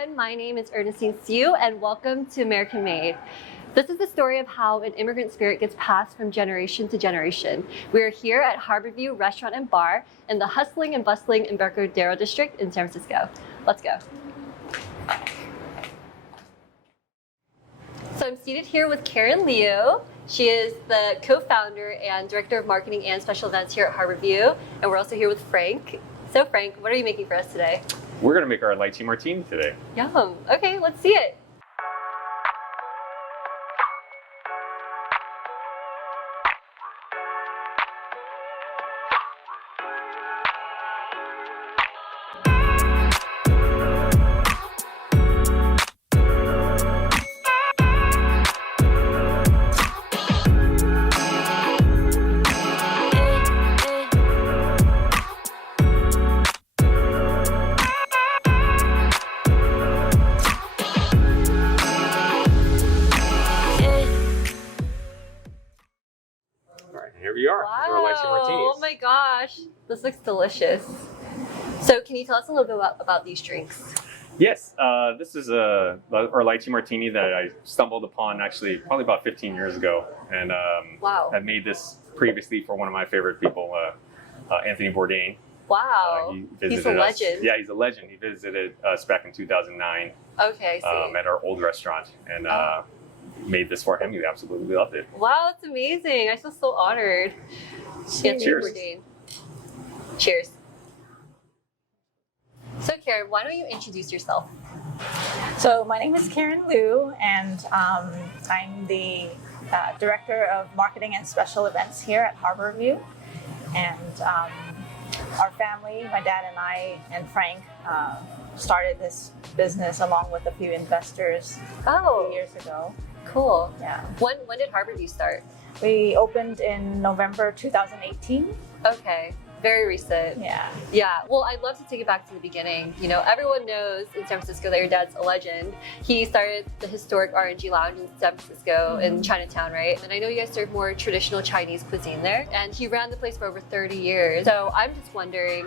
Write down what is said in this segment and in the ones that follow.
everyone, my name is Ernestine Siu and welcome to American Made. This is the story of how an immigrant spirit gets passed from generation to generation. We are here at Harborview Restaurant and Bar in the hustling and bustling Embarcadero district in San Francisco. Let's go. So I'm seated here with Karen Liu. She is the co-founder and director of marketing and special events here at Harborview. And we're also here with Frank. So Frank, what are you making for us today? We're going to make our lychee martini today. Yum. Okay, let's see it. Here we are. Wow. Our lychee martinis. Oh my gosh, this looks delicious. So can you tell us a little bit about these drinks? Yes, this is our lychee martini that I stumbled upon actually probably about 15 years ago. And Wow. I made this previously for one of my favorite people, Anthony Bourdain. Wow, He he's visited a us. legend. Yeah, he's a legend. He visited us back in 2009 Okay, I see. at our old restaurant and made this for him. He absolutely loved it. Wow, that's amazing. I feel so honored. Cheers. Cheers. So Karen, why don't you introduce yourself? So my name is Karen Liu, and I'm the Director of Marketing and Special Events here at Harborview. And our family, my dad and I and Frank, started this business along with a few investors a few years ago. Cool. Yeah. When did Harborview start? We opened in November 2018. Okay, very recent. Yeah. Yeah, well, I'd love to take it back to the beginning. You know, everyone knows in San Francisco that your dad's a legend. He started the historic R&G Lounge in San Francisco in Chinatown, right? And I know you guys serve more traditional Chinese cuisine there. And he ran the place for over 30 years. So I'm just wondering,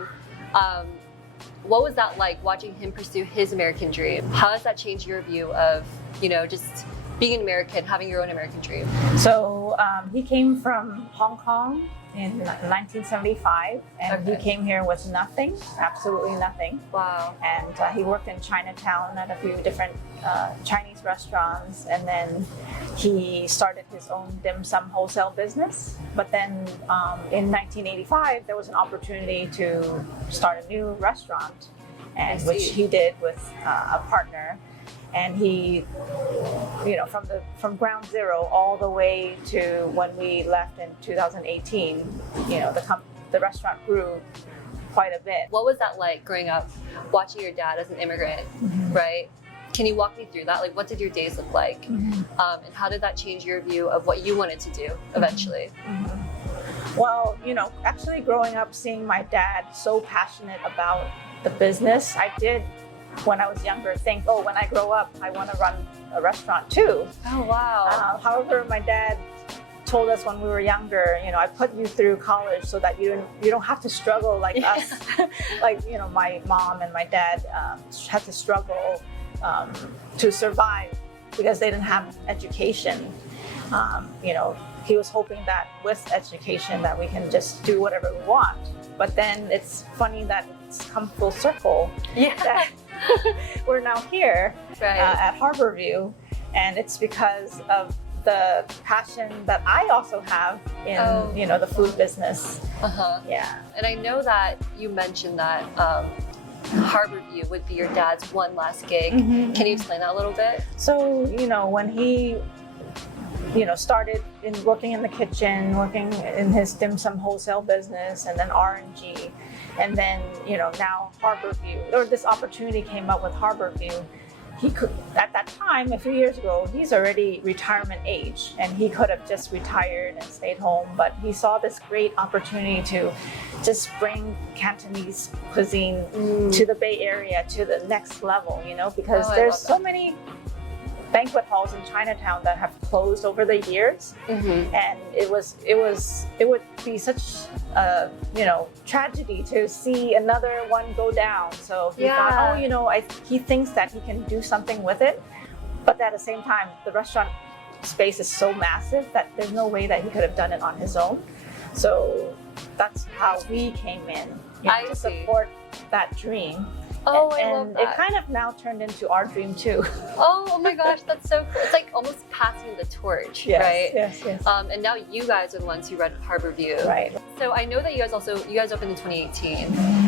what was that like watching him pursue his American dream? How has that changed your view of, you know, just being an American, having your own American dream? So he came from Hong Kong in 1975, and he came here with nothing, absolutely nothing. Wow. And he worked in Chinatown at a few different Chinese restaurants, and then he started his own dim sum wholesale business. But then in 1985, there was an opportunity to start a new restaurant, and which he did with a partner. And he, you know, from ground zero all the way to when we left in 2018, you know, the restaurant grew quite a bit. What was that like growing up, watching your dad as an immigrant, right? Can you walk me through that? Like, what did your days look like? And how did that change your view of what you wanted to do eventually? Well, you know, actually growing up, seeing my dad so passionate about the business, I did, when I was younger, think, oh, when I grow up, I want to run a restaurant too. Oh, wow. However, my dad told us when we were younger, you know, I put you through college so that you don't have to struggle like us. Like, you know, my mom and my dad had to struggle to survive because they didn't have education. You know, he was hoping that with education that we can just do whatever we want. But then it's funny that it's come full circle. Yeah. We're now here Right. at Harborview, and it's because of the passion that I also have in you know, the food business. Yeah. And I know that you mentioned that Harborview would be your dad's one last gig. Can you explain that a little bit? So, you know, when he, you know, started working in the kitchen, working in his dim sum wholesale business, and then R&G, and then, you know, now Harborview, or this opportunity came up with Harborview. He could, at that time, a few years ago, he's already retirement age, and he could have just retired and stayed home, but he saw this great opportunity to just bring Cantonese cuisine to the Bay Area to the next level, you know, because there's so many banquet halls in Chinatown that have closed over the years, and it would be such a tragedy to see another one go down. So he thought, he thinks that he can do something with it, but at the same time, the restaurant space is so massive that there's no way that he could have done it on his own. So that's how we came in to support that dream. Oh, I and love that. it kind of now turned into our dream too. Oh my gosh, that's so cool. It's like almost passing the torch, right? Yes. And now you guys are the ones who run Harborview. Right. So I know that you guys opened in 2018,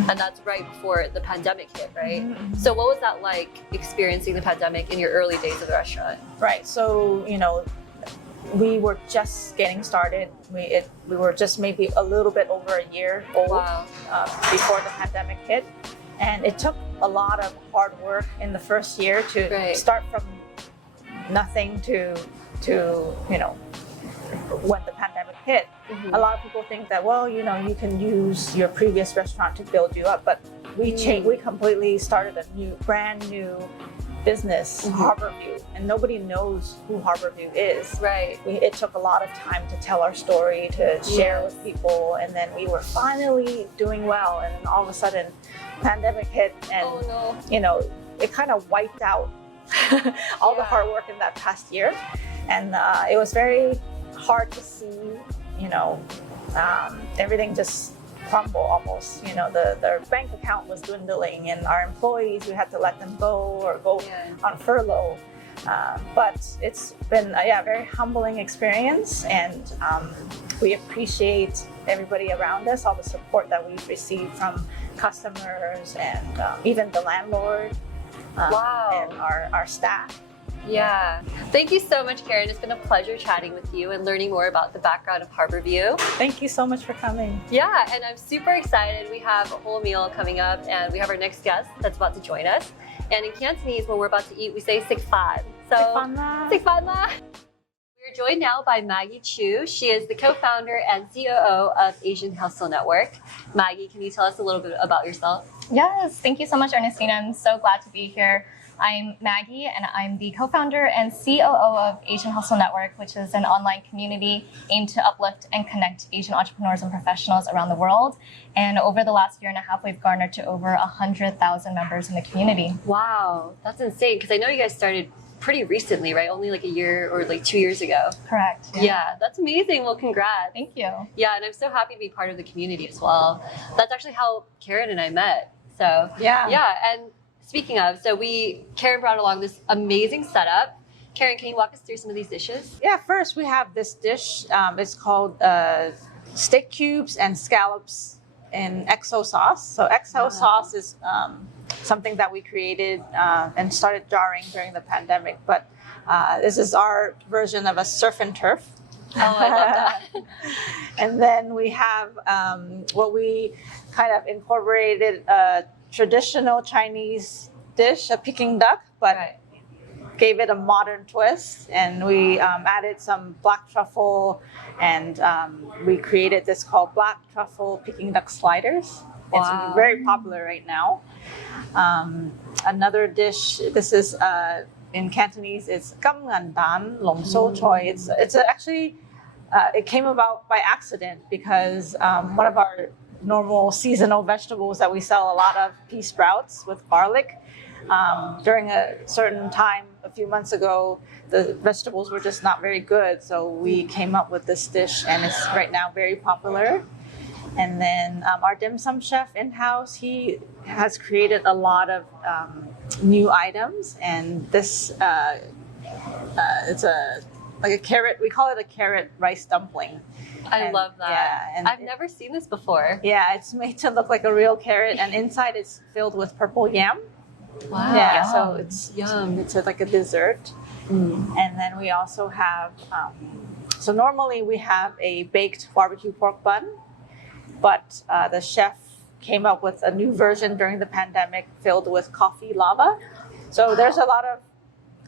and that's right before the pandemic hit, right? So what was that like experiencing the pandemic in your early days of the restaurant? Right. So we were just getting started. We were just maybe a little bit over a year old before the pandemic hit. And it took a lot of hard work in the first year to start from nothing to when the pandemic hit. A lot of people think that, you can use your previous restaurant to build you up, but we completely started a brand new business, Harborview, and nobody knows who Harborview is. Right. It took a lot of time to tell our story, to share with people, and then we were finally doing well, and then all of a sudden, pandemic hit, and it kind of wiped out all the hard work in that past year, and it was very hard to see, everything just crumble almost. The bank account was dwindling, and our employees, we had to let them go or go on furlough. But it's been a very humbling experience, and we appreciate everybody around us, all the support that we've received from customers and even the landlord and our staff. Yeah. Thank you so much, Karen. It's been a pleasure chatting with you and learning more about the background of Harborview. Thank you so much for coming. Yeah, and I'm super excited. We have a whole meal coming up, and we have our next guest that's about to join us. And in Cantonese, when we're about to eat, we say "Sik fan." So, "Sik fan la." We're joined now by Maggie Chu. She is the co-founder and COO of Asian Hustle Network. Maggie, can you tell us a little bit about yourself? Yes, thank you so much, Ernestina. I'm so glad to be here. I'm Maggie, and I'm the co-founder and COO of Asian Hustle Network, which is an online community aimed to uplift and connect Asian entrepreneurs and professionals around the world. And over the last year and a half, we've garnered to over 100,000 members in the community. Wow, that's insane, because I know you guys started pretty recently, right? Only like a year or like 2 years ago. Correct. Yeah, that's amazing. Well, congrats. Thank you. Yeah, and I'm so happy to be part of the community as well. That's actually how Karen and I met. So yeah, and speaking of, Karen brought along this amazing setup. Karen, can you walk us through some of these dishes? Yeah, first we have this dish. It's called steak cubes and scallops in XO sauce. So XO sauce is something that we created and started jarring during the pandemic. But this is our version of a surf and turf. Oh, I love that. And then we have what we kind of incorporated a traditional Chinese dish, a Peking duck, but gave it a modern twist. And we added some black truffle, and we created this called black truffle Peking duck sliders. It's very popular right now. Another dish, this is in Cantonese, it's Kam Ngan Dan Long So Choi. It's actually, it came about by accident because one of our normal seasonal vegetables that we sell a lot of, pea sprouts with garlic. During a certain time a few months ago, the vegetables were just not very good, so we came up with this dish, and it's right now very popular. And then our dim sum chef in-house, he has created a lot of new items, and this it's like a carrot, we call it a carrot rice dumpling. I love that. Yeah, and I've never seen this before. Yeah, it's made to look like a real carrot, and inside it's filled with purple yam. Wow. Yeah, so it's yum. It's like a dessert. And then we also have, so normally we have a baked barbecue pork bun, but the chef came up with a new version during the pandemic filled with coffee lava. So there's a lot of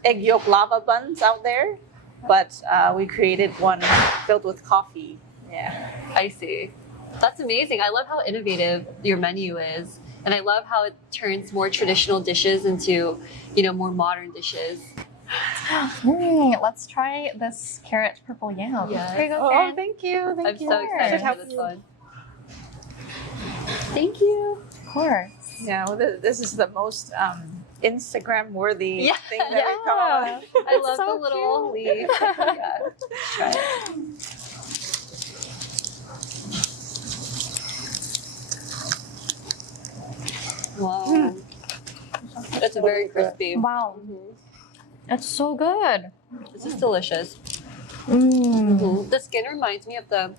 egg yolk lava buns out there, but we created one filled with coffee. Yeah. I see. That's amazing. I love how innovative your menu is. And I love how it turns more traditional dishes into, more modern dishes. Let's try this carrot purple yam. Yes. Here you go, Oh, Karen. thank you. I'm Thank you. so excited Should for this one. Thank you. Of course. Yeah, well, this is the most Instagram worthy Yeah. thing that we've come up with. I love so the little leaf. Yeah. Try it. Wow. It's very crispy. Wow. It's so good. This is delicious. The skin reminds me of the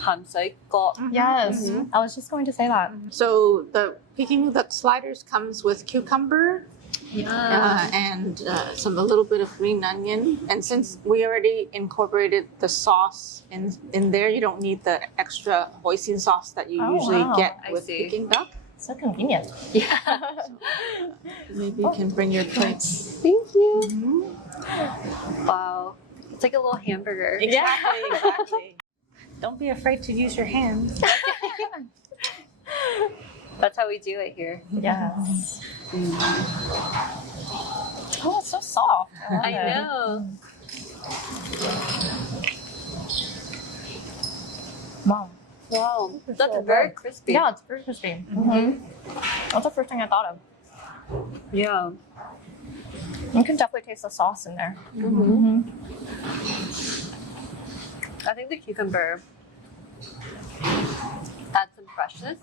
hamsai got. Yes. I was just going to say that. So the Peking duck sliders comes with cucumber and a little bit of green onion. And since we already incorporated the sauce in there, you don't need the extra hoisin sauce that you Oh, usually wow. get I with see. Peking duck. So convenient. Yeah. Maybe you can bring your plates. Thank you. Wow. It's like a little hamburger. Exactly. Don't be afraid to use your hands. That's how we do it here. Yes. Oh, it's so soft. I know. Wow. Wow. That's so very good. crispy. Yeah, it's very crispy. That's the first thing I thought of. Yeah. You can definitely taste the sauce in there. I think the cucumber adds some freshness.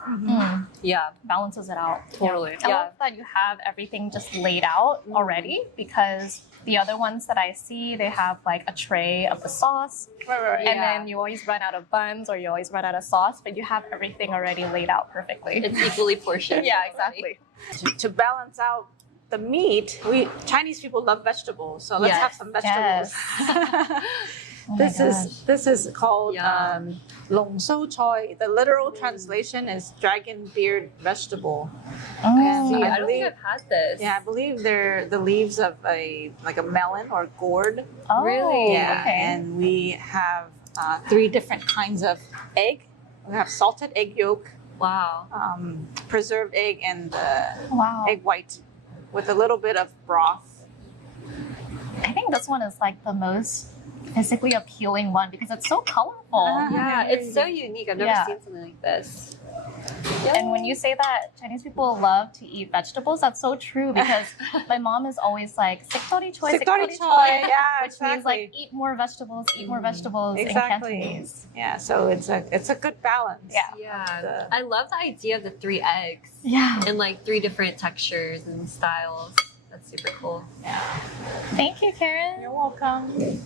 Yeah. Balances it out. Totally. I Yeah. love that you have everything just laid out already, because the other ones that I see, they have like a tray of the sauce, Right. and Yeah. then you always run out of buns or you always run out of sauce, but you have everything already laid out perfectly. It's equally portioned. Yeah, already. exactly. To balance out the meat, Chinese people love vegetables, so let's Yes. have some vegetables. Oh my gosh. This is called Yum. long shou choi. The literal translation is dragon beard vegetable. Oh, See, I I don't think I've had this. Yeah, I believe they're the leaves of a melon or gourd. oh, Really? Yeah, okay. and we have 3 different kinds of egg. We have salted egg yolk, Wow. preserved egg, and Wow. egg white with a little bit of broth. I think this one is like the most physically appealing one because it's so colorful. Yeah, it's so unique. I've never Yeah. seen something like this. And when you say that Chinese people love to eat vegetables, that's so true because my mom is always like "siktori choy, Siktori siktori choy, choy," yeah, which means like exactly. eat more vegetables Exactly. in Cantonese. Yeah, so it's a good balance. Yeah. Yeah. I love the idea of the 3 eggs Yeah. and like 3 different textures and styles. That's super cool. Thank you, Karen. You're welcome.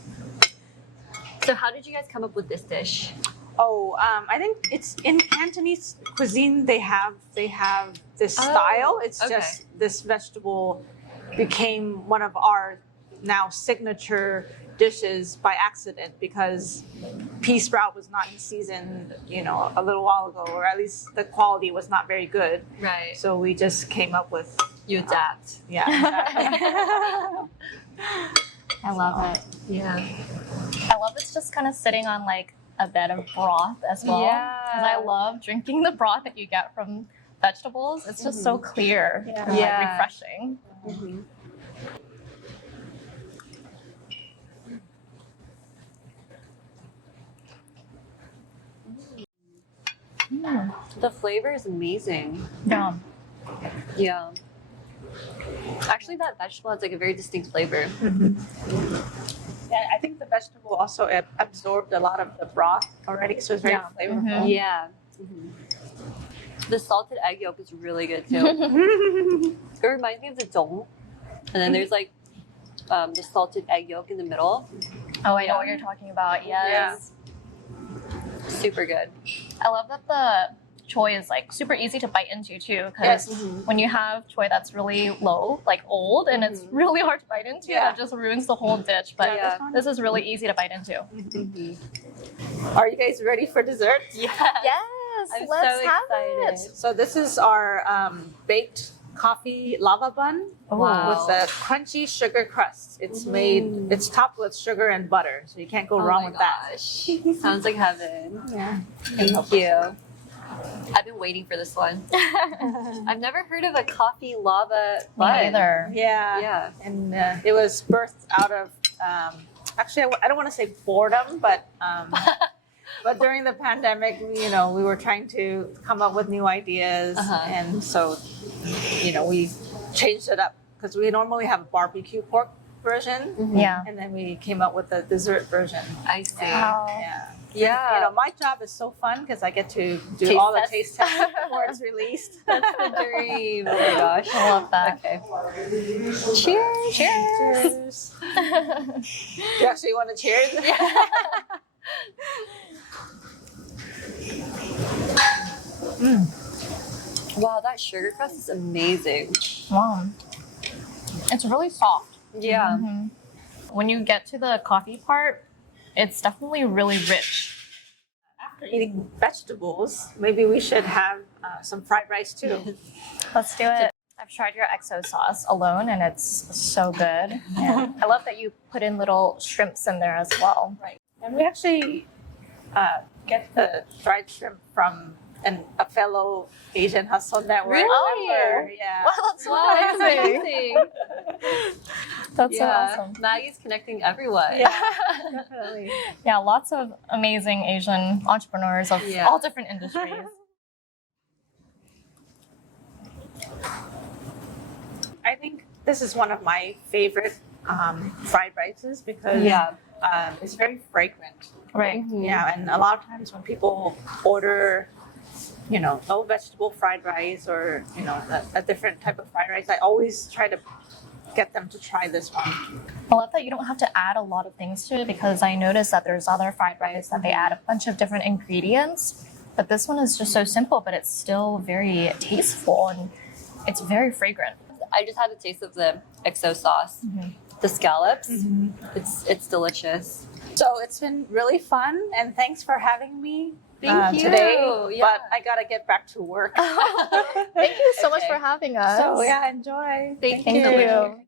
So how did you guys come up with this dish? Oh, I think it's in Cantonese cuisine. They have this Oh, style. It's okay. just this vegetable became one of our now signature dishes by accident because pea sprout was not in season, a little while ago, or at least the quality was not very good. Right. So we just came up with You adapt. yeah. Exactly. I love it. Yeah. I love it's just kind of sitting on like a bed of broth as well. Yeah. Because I love drinking the broth that you get from vegetables. It's just so clear and like, Yeah. refreshing. The flavor is amazing. Yeah. Yeah. Actually, that vegetable has like a very distinct flavor. Yeah, I think the vegetable also absorbed a lot of the broth already, so it's very Yeah. flavorful. Yeah. The salted egg yolk is really good too. It reminds me of the dong. And then there's like the salted egg yolk in the middle. Oh, I know what you're talking about. Yes. Super good. I love that the choy is like super easy to bite into too. Because Yes. when you have choy that's really low, like old, and it's really hard to bite into, Yeah. that just ruins the whole dish. But Yeah. this is really easy to bite into. Are you guys ready for dessert? Yeah. Yes, I'm let's so have excited. it. So this is our baked coffee lava bun Wow. with a crunchy sugar crust. It's topped with sugar and butter, so you can't go Oh wrong my with that. gosh. Sounds like heaven. Yeah. Thank you. I've been waiting for this one. I've never heard of a coffee lava Me bun. either. Yeah. Yeah. And it was birthed out of, actually, I don't want to say boredom, but but during the pandemic, we were trying to come up with new ideas, and so, we changed it up because we normally have a barbecue pork version, Yeah. and then we came up with the dessert version. I see. Wow. Yeah. Yeah. My job is so fun because I get to do Taste all test. the taste tests before it's released. That's the dream. Oh my gosh. I love that. Okay. Cheers. Cheers. You actually want to cheers? Wow, that sugar crust is amazing. Wow. It's really soft. Yeah. When you get to the coffee part, it's definitely really rich. After eating vegetables, maybe we should have some fried rice too. Let's do it. I've tried your XO sauce alone and it's so good. And I love that you put in little shrimps in there as well. Right. And we actually get the dried shrimp from a fellow Asian Hustle Network Really? member. Yeah. Wow, that's so Wow, that's amazing. amazing. That's Yeah. so awesome. Maggie's connecting everyone. Yeah, definitely. Yeah, lots of amazing Asian entrepreneurs of Yeah. all different industries. I think this is one of my favorite fried rices because Yeah. it's very fragrant. Right. Yeah, and a lot of times when people order, no vegetable fried rice or, a different type of fried rice, I always try to get them to try this one. I love that you don't have to add a lot of things to it because I noticed that there's other fried rice that they add a bunch of different ingredients. But this one is just so simple, but it's still very tasteful and it's very fragrant. I just had a taste of the XO sauce. The scallops. It's delicious. So it's been really fun, and thanks for having me Thank you. today. Yeah. But I gotta get back to work. Thank you so much Okay. for having us. So yeah, enjoy. Thank Thank you.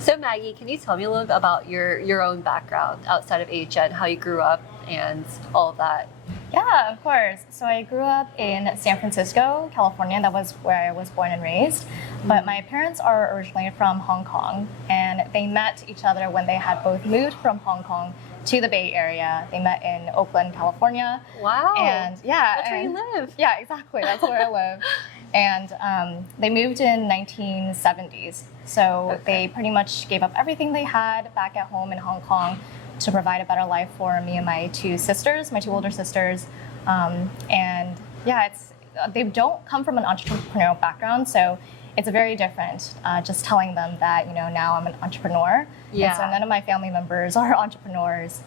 So Maggie, can you tell me a little bit about your own background outside of AHN, how you grew up and all of that? Yeah, of course. So I grew up in San Francisco, California. That was where I was born and raised. But my parents are originally from Hong Kong, and they met each other when they had both moved from Hong Kong to the Bay Area. They met in Oakland, California. Wow. And yeah, That's where you live. Yeah, exactly. That's where I live. And they moved in 1970s. So they pretty much gave up everything they had back at home in Hong Kong to provide a better life for me and my two sisters, my two older sisters. And yeah, they don't come from an entrepreneurial background, so it's very different. Just telling them that now I'm an entrepreneur. Yeah. And so none of my family members are entrepreneurs.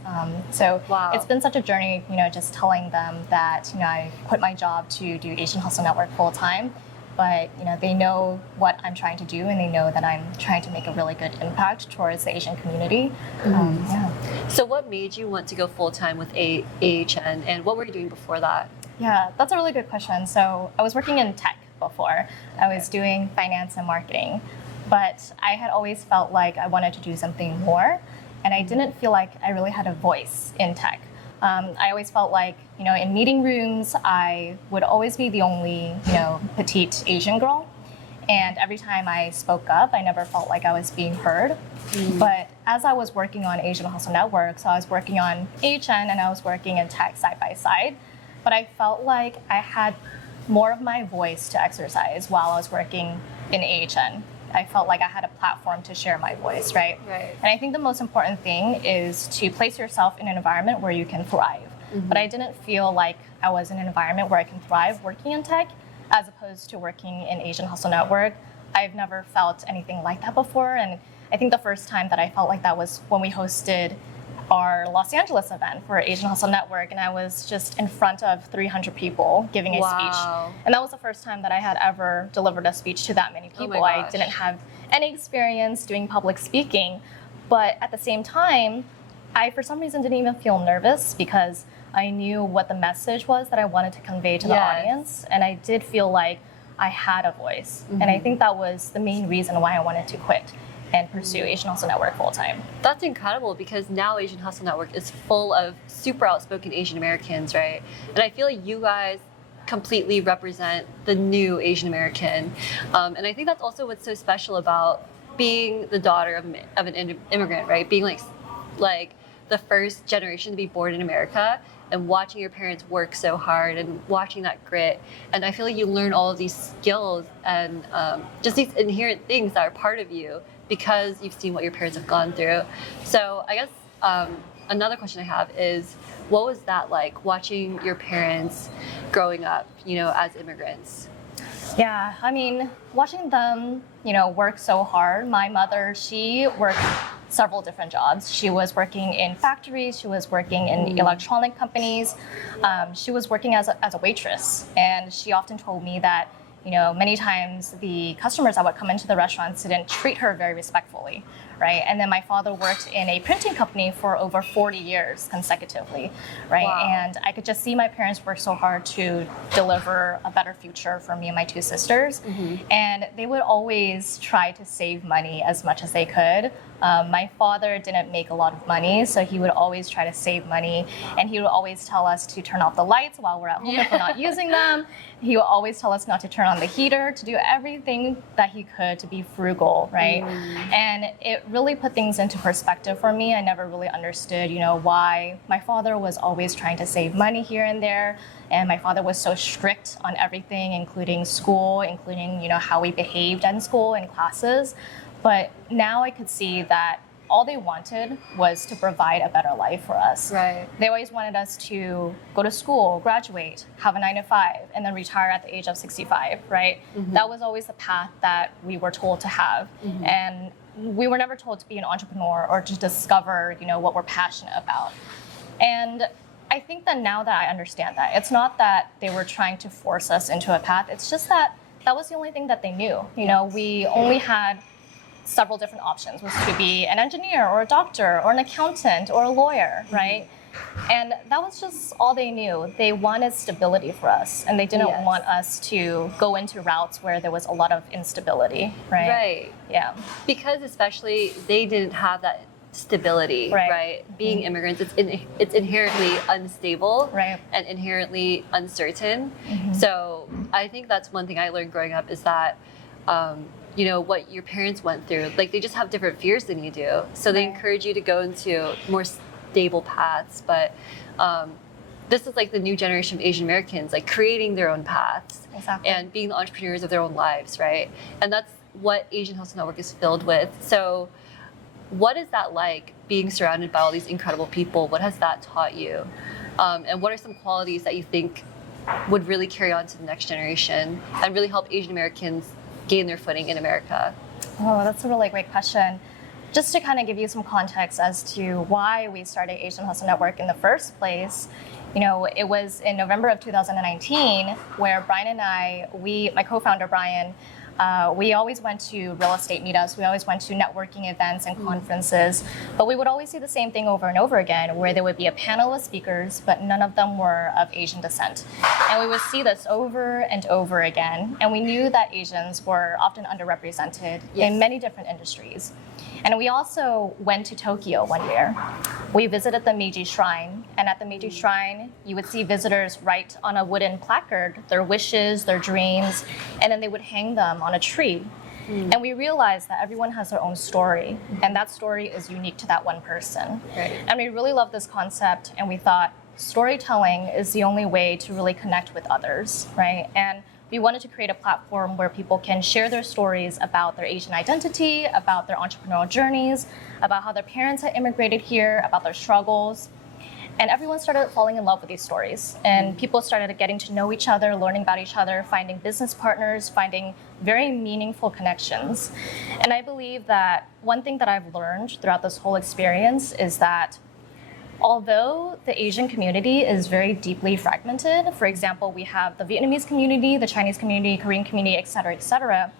So Wow. it's been such a journey, just telling them that I quit my job to do Asian Hustle Network full time. But they know what I'm trying to do, and they know that I'm trying to make a really good impact towards the Asian community. Yeah. So what made you want to go full time with AHN, and what were you doing before that? Yeah, that's a really good question. So I was working in tech before. I was doing finance and marketing, but I had always felt like I wanted to do something more, and I didn't feel like I really had a voice in tech. I always felt like, in meeting rooms, I would always be the only, petite Asian girl. And every time I spoke up, I never felt like I was being heard. But as I was working on Asian Hustle Network, so I was working on AHN and I was working in tech side by side, but I felt like I had more of my voice to exercise while I was working in AHN. I felt like I had a platform to share my voice, right? Right. And I think the most important thing is to place yourself in an environment where you can thrive. But I didn't feel like I was in an environment where I can thrive working in tech as opposed to working in Asian Hustle Network. I've never felt anything like that before. And I think the first time that I felt like that was when we hosted our Los Angeles event for Asian Hustle Network, and I was just in front of 300 people giving a speech. And that was the first time that I had ever delivered a speech to that many people. I gosh. didn't have any experience doing public speaking, but at the same time, I for some reason didn't even feel nervous because I knew what the message was that I wanted to convey to the Yes. audience, and I did feel like I had a voice. And I think that was the main reason why I wanted to quit and pursue Asian Hustle Network full time. That's incredible because now Asian Hustle Network is full of super outspoken Asian Americans, right? And I feel like you guys completely represent the new Asian American. And I think that's also what's so special about being the daughter of an immigrant, right? Being like the first generation to be born in America and watching your parents work so hard and watching that grit. And I feel like you learn all of these skills and just these inherent things that are part of you because you've seen what your parents have gone through. So I guess another question I have is, what was that like watching your parents growing up, as immigrants? Yeah, I mean, watching them, work so hard. My mother, she worked several different jobs. She was working in factories. She was working in electronic companies. She was working as a waitress. And she often told me that, many times the customers that would come into the restaurants didn't treat her very respectfully, right? And then my father worked in a printing company for over 40 years consecutively, right? Wow. And I could just see my parents work so hard to deliver a better future for me and my two sisters. And they would always try to save money as much as they could. My father didn't make a lot of money, so he would always try to save money, and he would always tell us to turn off the lights while we're at home if we're not using them. He would always tell us not to turn on the heater, to do everything that he could to be frugal, right? And it really put things into perspective for me. I never really understood, why my father was always trying to save money here and there, and my father was so strict on everything, including school, including, how we behaved in school and classes. But now I could see that all they wanted was to provide a better life for us. Right. They always wanted us to go to school, graduate, have a 9-to-5, and then retire at the age of 65, right? That was always the path that we were told to have. And we were never told to be an entrepreneur or to discover, what we're passionate about. And I think that now that I understand that, it's not that they were trying to force us into a path, it's just that that was the only thing that they knew. We only had several different options, was to be an engineer or a doctor or an accountant or a lawyer, right? And that was just all they knew. They wanted stability for us, and they didn't want us to go into routes where there was a lot of instability, right? Right. Yeah. Because especially they didn't have that stability, right? Being immigrants, it's inherently unstable, Right. and inherently uncertain. So I think that's one thing I learned growing up is that what your parents went through, like they just have different fears than you do. So they encourage you to go into more stable paths. But this is like the new generation of Asian Americans, like creating their own paths and being the entrepreneurs of their own lives, right? And that's what Asian Hustle Network is filled with. So what is that like, being surrounded by all these incredible people? What has that taught you? And what are some qualities that you think would really carry on to the next generation and really help Asian Americans gain their footing in America? Oh, that's a really great question. Just to kind of give you some context as to why we started Asian Hustle Network in the first place, it was in November of 2019 where Brian and I, my co-founder Brian, we always went to real estate meetups. We always went to networking events and conferences, but we would always see the same thing over and over again, where there would be a panel of speakers, but none of them were of Asian descent. And we would see this over and over again. And we knew that Asians were often underrepresented in many different industries. And we also went to Tokyo one year. We visited the Meiji Shrine, and at the Meiji Shrine, you would see visitors write on a wooden placard their wishes, their dreams, and then they would hang them on a tree. And we realized that everyone has their own story, and that story is unique to that one person. Right. And we really loved this concept, and we thought storytelling is the only way to really connect with others, right? And we wanted to create a platform where people can share their stories about their Asian identity, about their entrepreneurial journeys, about how their parents had immigrated here, about their struggles. And everyone started falling in love with these stories. And people started getting to know each other, learning about each other, finding business partners, finding very meaningful connections. And I believe that one thing that I've learned throughout this whole experience is that although the Asian community is very deeply fragmented, for example, we have the Vietnamese community, the Chinese community, Korean community, et cetera,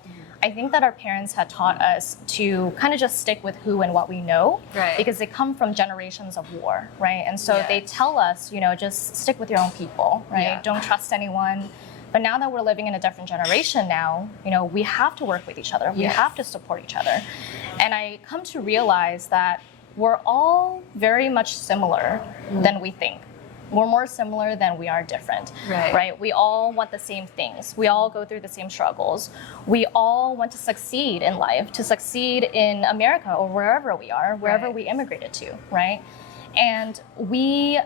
I think that our parents had taught us to kind of just stick with who and what we know, because they come from generations of war, right? And so they tell us, just stick with your own people, right? Don't trust anyone. But now that we're living in a different generation now, we have to work with each other. We have to support each other. And I come to realize that we're all very much similar than we think. we're more similar than we are different, right? We all want the same things. We all go through the same struggles. We all want to succeed in life, to succeed in America or wherever we are, wherever we immigrated to, right? And we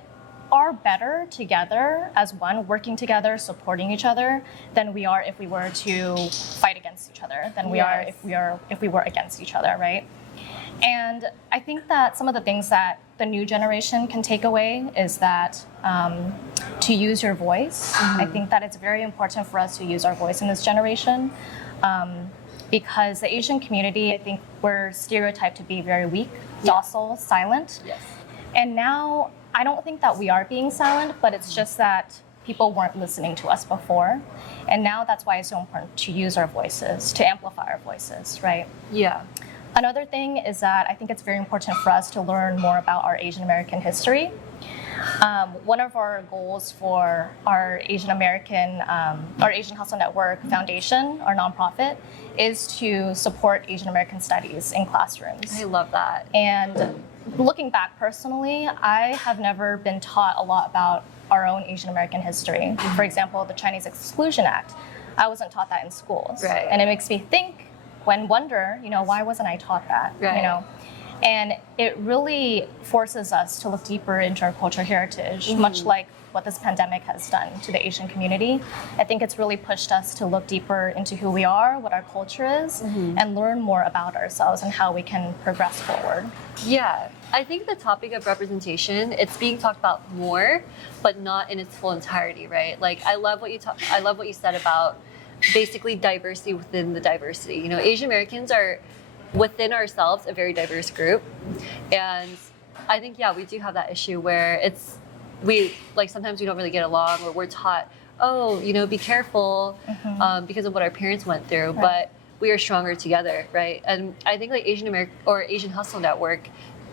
are better together as one, working together, supporting each other, than we are if we were to fight against each other, than we are if we were against each other, right? And I think that some of the things that the new generation can take away is that to use your voice. I think that it's very important for us to use our voice in this generation, because the Asian community, I think we're stereotyped to be very weak, docile, silent. And now I don't think that we are being silent, but it's just that people weren't listening to us before. And now that's why it's so important to use our voices, to amplify our voices, right? Another thing is that I think it's very important for us to learn more about our Asian American history. One of our goals for our Asian Hustle Network Foundation, our nonprofit, is to support Asian American studies in classrooms. I love that. And looking back personally, I have never been taught a lot about our own Asian American history. For example, the Chinese Exclusion Act. I wasn't taught that in schools. And it makes me think and wonder, why wasn't I taught that? And it really forces us to look deeper into our cultural heritage, much like what this pandemic has done to the Asian community. I think it's really pushed us to look deeper into who we are, what our culture is, and learn more about ourselves and how we can progress forward. I think the topic of representation, it's being talked about more, but not in its full entirety, right? Like, I love what you said about basically diversity within the diversity. Asian Americans are within ourselves a very diverse group, and I think we do have that issue where sometimes we don't really get along, or we're taught, be careful because of what our parents went through, but we are stronger together, right? And I think like Asian Hustle Network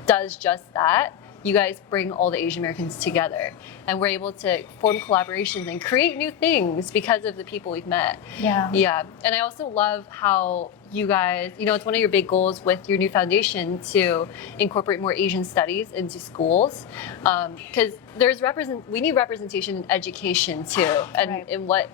does just that. You guys bring all the Asian Americans together, and we're able to form collaborations and create new things because of the people we've met. And I also love how you guys, it's one of your big goals with your new foundation to incorporate more Asian studies into schools, because we need representation in education too, and in what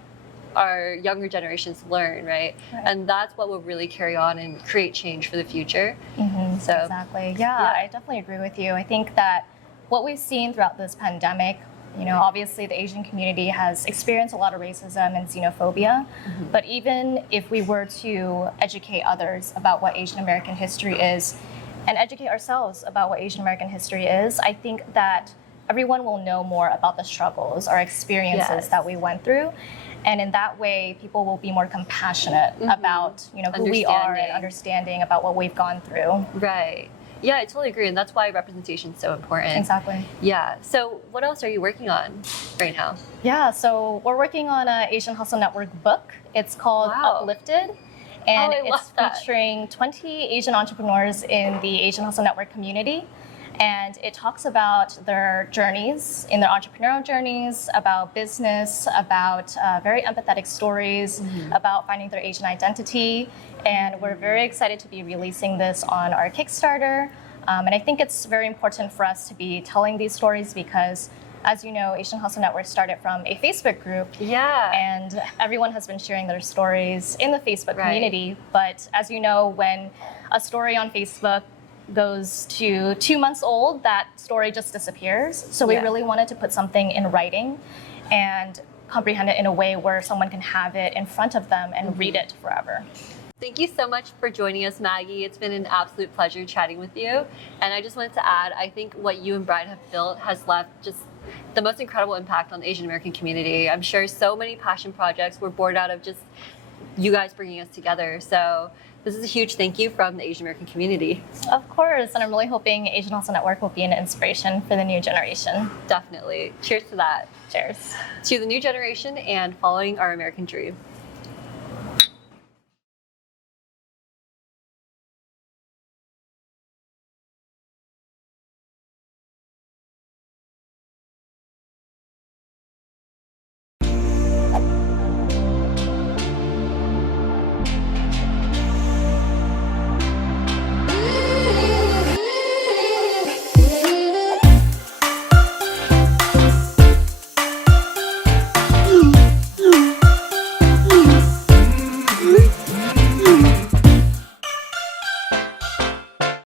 our younger generations learn, right? And that's what will really carry on and create change for the future. So exactly. I definitely agree with you. I think that what we've seen throughout this pandemic, obviously the Asian community has experienced a lot of racism and xenophobia, but even if we were to educate others about what Asian American history is and educate ourselves about what Asian American history is, I think that everyone will know more about the struggles, our experiences that we went through. And in that way, people will be more compassionate about, who we are and understanding about what we've gone through. I totally agree. And that's why representation is so important. Exactly. So what else are you working on right now? So we're working on an Asian Hustle Network book. It's called Uplifted. And it's featuring 20 Asian entrepreneurs in the Asian Hustle Network community. And it talks about their journeys, in their entrepreneurial journeys, about business, about very empathetic stories, about finding their Asian identity. And we're very excited to be releasing this on our Kickstarter. And I think it's very important for us to be telling these stories because, as you know, Asian Hustle Network started from a Facebook group. And everyone has been sharing their stories in the Facebook community. But as you know, when a story on Facebook goes to 2 months old, that story just disappears. So we really wanted to put something in writing and comprehend it in a way where someone can have it in front of them and read it forever. Thank you so much for joining us, Maggie. It's been an absolute pleasure chatting with you. And I just wanted to add, I think what you and Brian have built has left just the most incredible impact on the Asian American community. I'm sure so many passion projects were born out of just you guys bringing us together. So this is a huge thank you from the Asian American community. Of course, and I'm really hoping Asian Hustle Network will be an inspiration for the new generation. Definitely. Cheers to that. Cheers. To the new generation and following our American dream.